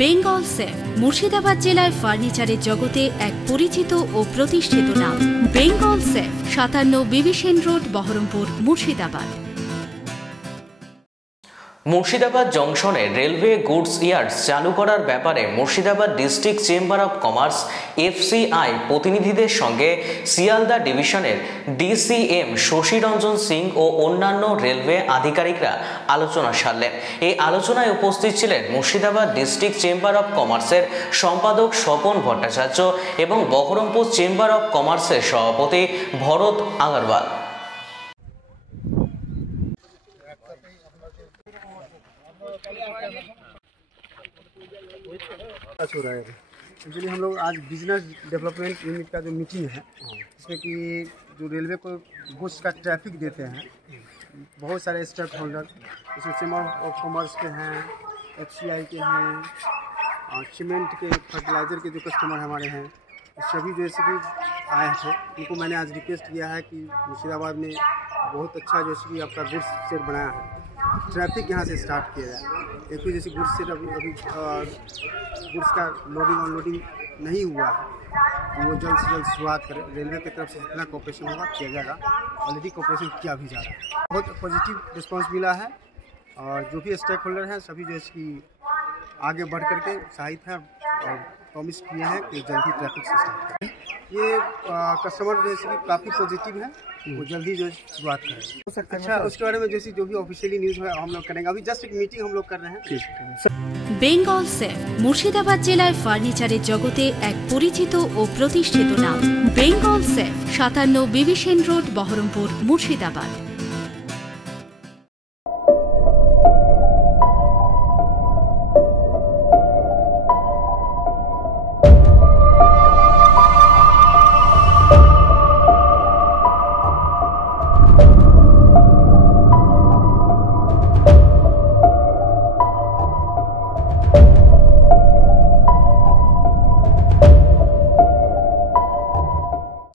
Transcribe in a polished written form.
Bengal safe Murshidabad জেলায় ফার্নিচারের জগতে এক পরিচিত ও প্রতিষ্ঠিত নাম। বেঙ্গল সেফ 57 বিবি সেন রোড, বহরমপুর, মুর্শিদাবাদ। মুর্শিদাবাদ জংশনে রেলওয়ে গুডস ইয়ার্ডস চালু করার ব্যাপারে Murshidabad district chamber of commerce FCI প্রতিনিধিদের সঙ্গে শিয়ালদা ডিভিশনের DCM শশী রঞ্জন সিং ও অন্যান্য রেলওয়ে আধিকারিকরা আলোচনা সারলেন। এই আলোচনায় উপস্থিত ছিলেন মুর্শিদাবাদ ডিস্ট্রিক্ট চেম্বার অফ কমার্সের সম্পাদক স্বপন ভট্টাচার্য এবং বহরমপুর চেম্বার অফ কমার্সের সভাপতি ভরত আগরওয়াল। एक्चुअली हम लोग आज बिजनेस डेवलपमेंट यूनिट का जो मीटिंग है, जिसमें कि जो रेलवे को गुड्स का ट्रैफिक देते हैं बहुत सारे स्टेक होल्डर, इसमें चेम्बर ऑफ कॉमर्स के हैं, FCI के हैं, और सीमेंट के फर्टिलाइज़र के जो कस्टमर हमारे हैं, सभी जैसे कि आए थे। उनको मैंने आज रिक्वेस्ट किया है कि मुर्शिदाबाद में बहुत अच्छा जैसे कि आपका गुड्स सेट बनाया है, ट्रैफिक यहाँ से स्टार्ट किया जाए। एक भी जैसे गुड्स सेट अभी गुड्स का लोडिंग अनलोडिंग नहीं हुआ है, तो वो जल्द से जल्द शुरुआत करें। रेलवे की तरफ से जितना कोऑपरेशन होगा किया जाएगा, ऑलरेडी कोऑपरेशन किया भी जा रहा है। बहुत पॉजिटिव रिस्पांस मिला है और जो भी स्टेक होल्डर हैं सभी जैसे कि आगे बढ़ करके उत्साहित हैं और प्रॉमिस किए हैं कि जल्द ही ट्रैफिक से स्टार्ट करें। ये कस्टमर जैसे कि काफ़ी पॉजिटिव है, वो जल्दी जो शुरुआत करें। अच्छा, उसके बारे में जैसे जो भी ऑफिशियली न्यूज़ है हम लोग करेंगे। अभी जस्ट एक मीटिंग हम लोग कर रहे हैं। বেঙ্গল সেফ মুর্শিদাবাদ জেলায় ফার্নিচারের জগতে এক পরিচিত ও প্রতিষ্ঠিত নাম। বেঙ্গল সেফ 57 বিবি সেন রোড, বহরমপুর, মুর্শিদাবাদ।